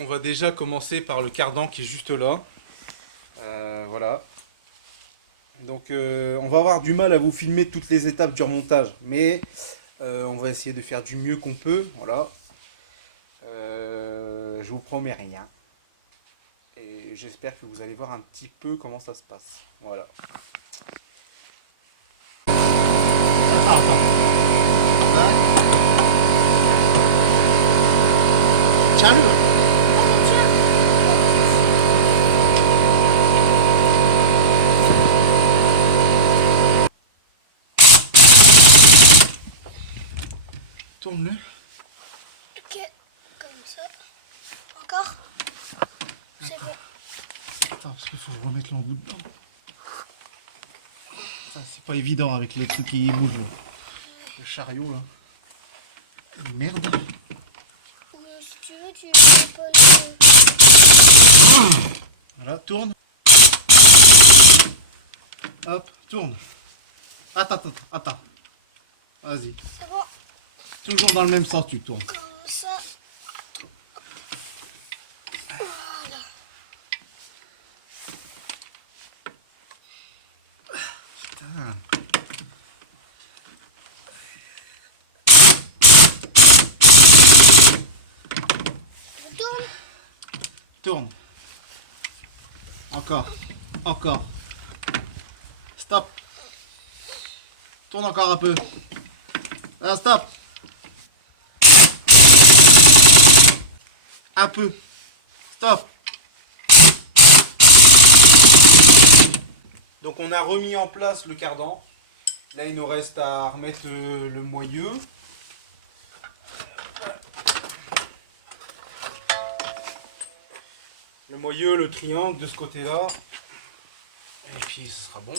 On va déjà commencer par le cardan qui est juste là. Voilà. Donc on va avoir du mal à vous filmer toutes les étapes du remontage, mais on va essayer de faire du mieux qu'on peut. Voilà. Je vous promets rien. Et j'espère que vous allez voir un petit peu comment ça se passe. Voilà. Tiens-le. Tourne-le. Ok, comme ça. Encore. C'est bon. Attends, parce qu'il faut remettre l'embout dedans. Ça, c'est pas évident avec les trucs qui bougent. Là. Le chariot là. Merde. Ou si tu veux, tu fais pas le... Voilà, tourne. Hop, tourne. Attends. Vas-y. C'est bon. Toujours dans le même sens, tu tournes. Comme ça. Voilà. Putain. Je tourne. Tourne. Encore. Stop. Tourne encore un peu. Ah, stop. Un peu. Stop. Donc on a remis en place le cardan. Là il nous reste à remettre le moyeu. Le moyeu, le triangle de ce côté-là. Et puis ce sera bon.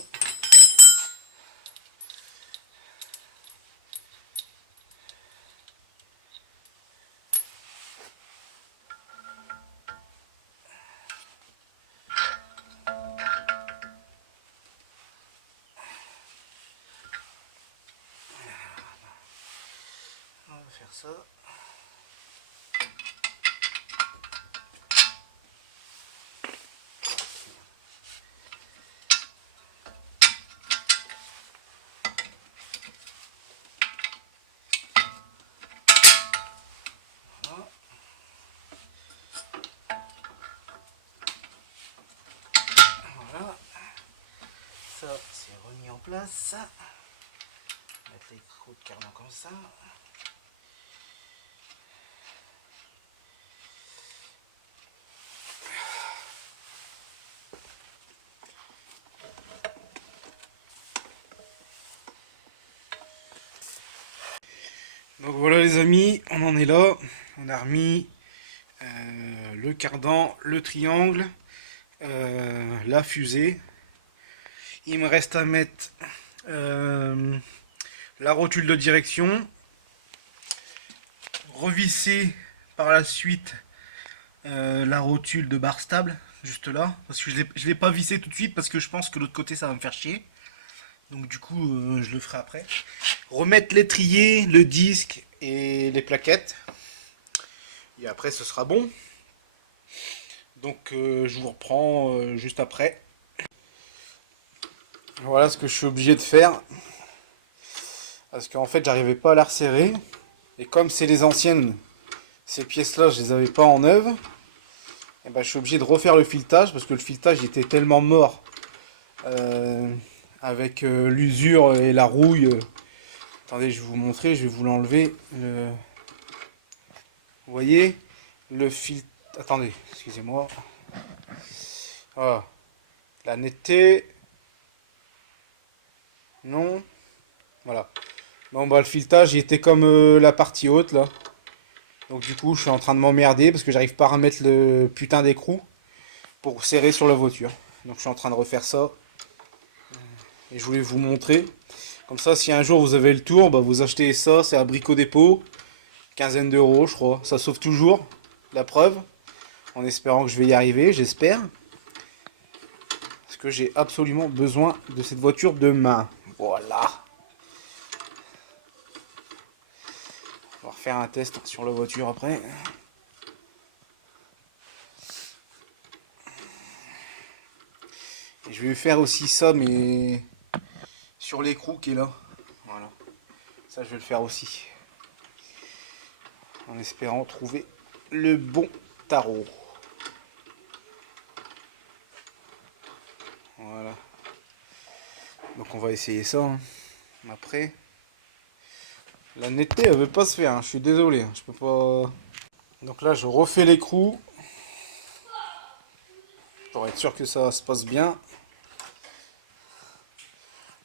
On va faire ça. Voilà. Ça, c'est remis en place. Mettre les trous de cardan comme ça. Donc voilà les amis, on en est là. On a remis le cardan, le triangle, la fusée. Il me reste à mettre la rotule de direction, revisser par la suite la rotule de barre stable, juste là, parce que je ne l'ai pas vissé tout de suite, parce que je pense que l'autre côté ça va me faire chier. Donc du coup je le ferai après. Remettre l'étrier, le disque et les plaquettes. Et après ce sera bon. Donc je vous reprends juste après. Voilà ce que je suis obligé de faire. Parce qu'en fait j'arrivais pas à la resserrer. Et comme c'est les anciennes, ces pièces là je les avais pas en neuve. Et ben, je suis obligé de refaire le filetage. Parce que le filetage il était tellement mort. Avec l'usure et la rouille. Attendez, je vais vous montrer, je vais vous l'enlever. Vous voyez le fil. Attendez, excusez-moi. Voilà. La netteté. Non. Voilà. Bon bah le filetage il était comme la partie haute là. Donc du coup je suis en train de m'emmerder parce que j'arrive pas à remettre le putain d'écrou pour serrer sur la voiture. Donc je suis en train de refaire ça. Et je voulais vous montrer. Comme ça si un jour vous avez le tour, bah, vous achetez ça, c'est à Brico Dépôt. Quinzaine d'euros je crois. Ça sauve toujours. La preuve. En espérant que je vais y arriver, j'espère. Parce que j'ai absolument besoin de cette voiture demain. Voilà. On va refaire un test sur la voiture après. je vais faire aussi ça, mais sur l'écrou qui est là. Voilà. Ça, je vais le faire aussi. En espérant trouver le bon tarot. Voilà. Donc on va essayer ça. Hein. Après, la netteté, elle veut pas se faire. Hein. Je suis désolé. Hein. Je peux pas. Donc là, je refais l'écrou. Pour être sûr que ça se passe bien.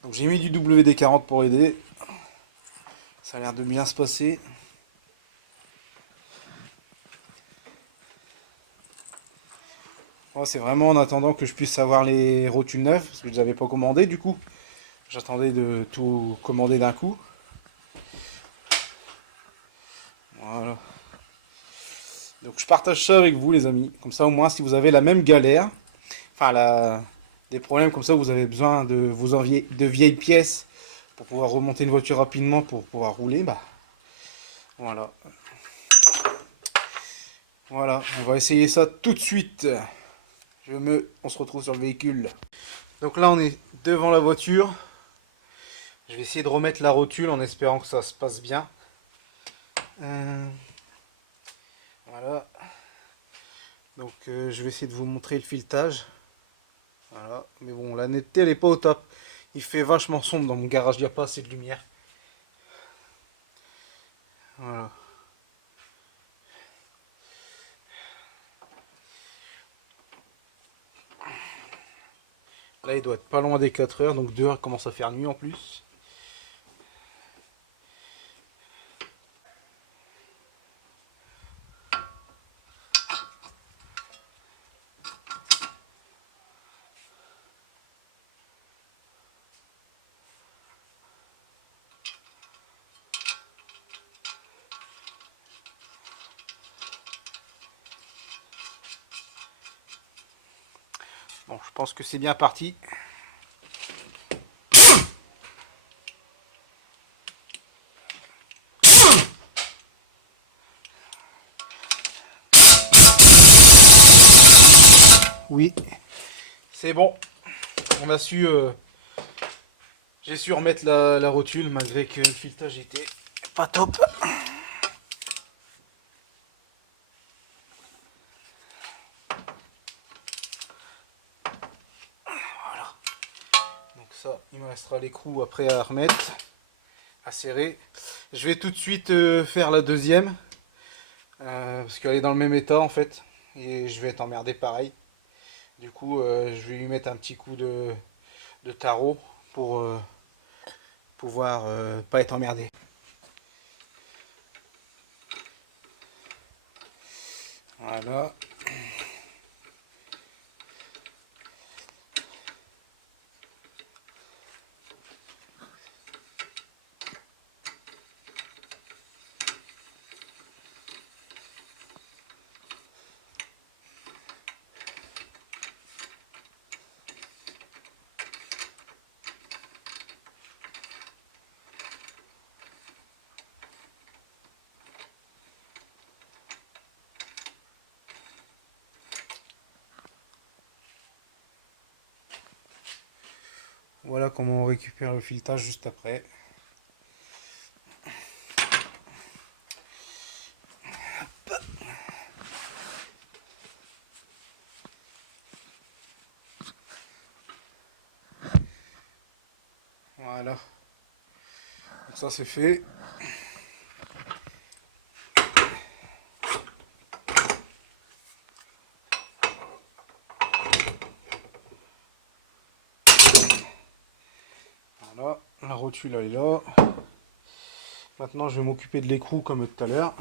Donc j'ai mis du WD-40 pour aider. Ça a l'air de bien se passer. Oh, c'est vraiment en attendant que je puisse avoir les rotules neuves. Parce que je les avais pas commandées du coup. J'attendais de tout commander d'un coup. Voilà. Donc je partage ça avec vous les amis. Comme ça au moins si vous avez la même galère. Enfin des problèmes comme ça, vous avez besoin de de vieilles pièces pour pouvoir remonter une voiture rapidement pour pouvoir rouler, bah voilà. Voilà, on va essayer ça tout de suite. On se retrouve sur le véhicule. Donc là on est devant la voiture. Je vais essayer de remettre la rotule en espérant que ça se passe bien. Voilà. Donc je vais essayer de vous montrer le filetage. Voilà, mais bon, la netteté elle est pas au top. Il fait vachement sombre dans mon garage, il n'y a pas assez de lumière. Voilà. Là il doit être pas loin des 4 heures, donc dehors il commence à faire nuit en plus. Bon, je pense que c'est bien parti. Oui, c'est bon. On a su... j'ai su remettre la rotule malgré que le filetage était pas top. Voilà. Donc ça, il me restera l'écrou après à remettre, à serrer. Je vais tout de suite faire la deuxième. Parce qu'elle est dans le même état en fait. Et je vais être emmerdé pareil. Du coup, je vais lui mettre un petit coup de tarot pour pouvoir pas être emmerdé. Voilà. Voilà comment on récupère le filetage juste après. Voilà. Donc ça c'est fait. Voilà, la rotule elle est là. Maintenant je vais m'occuper de l'écrou comme tout à l'heure.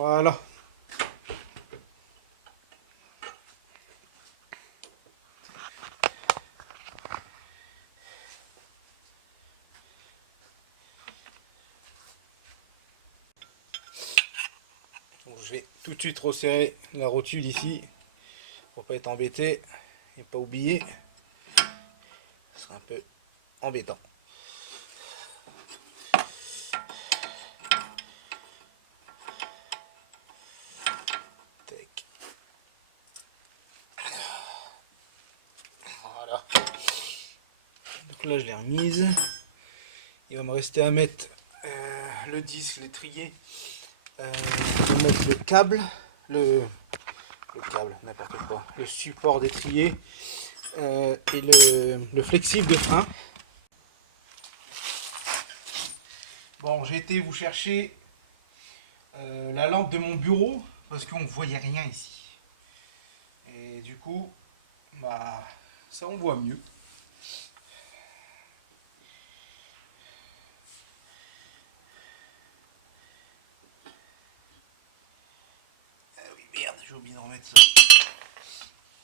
Voilà. Donc, je vais tout de suite resserrer la rotule ici pour pas être embêté et pas oublier. Ce sera un peu embêtant. Tac. Voilà. Donc là je l'ai remise. Il va me rester à mettre le disque, l'étrier. Je vais mettre le câble, le câble, n'importe quoi, le support d'étrier et le flexible de frein. Bon, j'ai été vous chercher la lampe de mon bureau parce qu'on ne voyait rien ici. Et du coup, bah, ça on voit mieux. Ah oui, merde, j'ai oublié de remettre ça.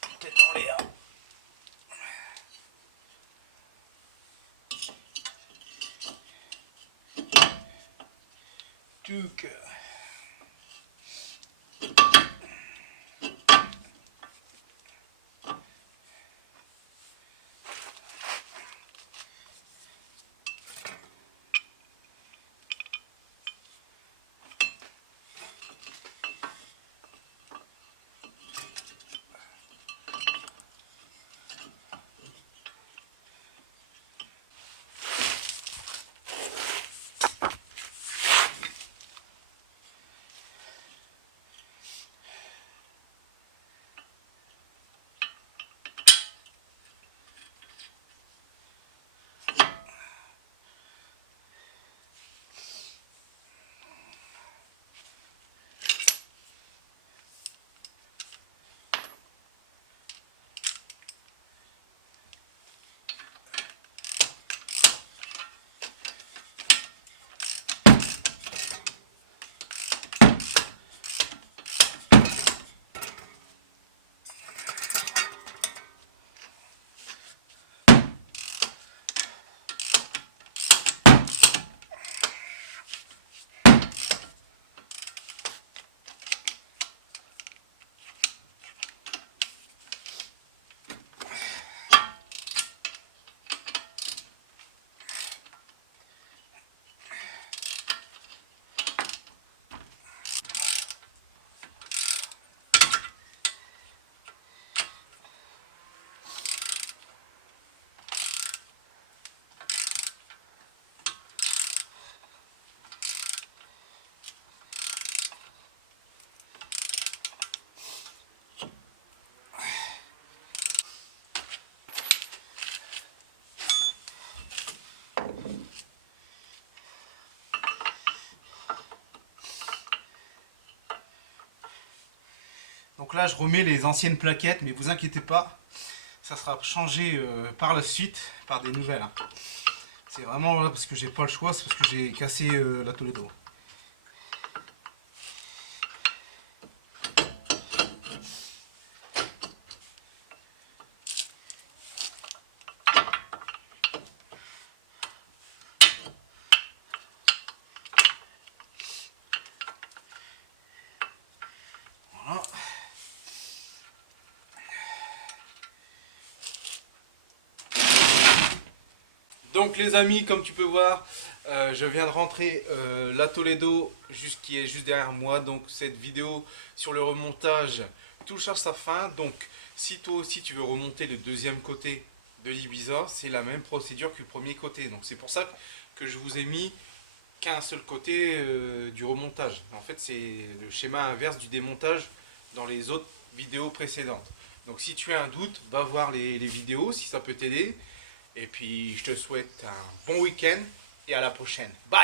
Peut-être dans l'air. Tuc. Donc là, je remets les anciennes plaquettes, mais vous inquiétez pas, ça sera changé par la suite par des nouvelles. Hein. C'est vraiment là parce que j'ai pas le choix, c'est parce que j'ai cassé la Toledo. Voilà. Donc les amis, comme tu peux voir, je viens de rentrer la Toledo qui est juste derrière moi. Donc cette vidéo sur le remontage touche à sa fin. Donc si toi aussi tu veux remonter le deuxième côté de l'Ibiza, c'est la même procédure que le premier côté. Donc c'est pour ça que je vous ai mis qu'un seul côté du remontage. En fait c'est le schéma inverse du démontage dans les autres vidéos précédentes. Donc si tu as un doute, va voir les vidéos si ça peut t'aider. Et puis je te souhaite un bon week-end et à la prochaine. Bye!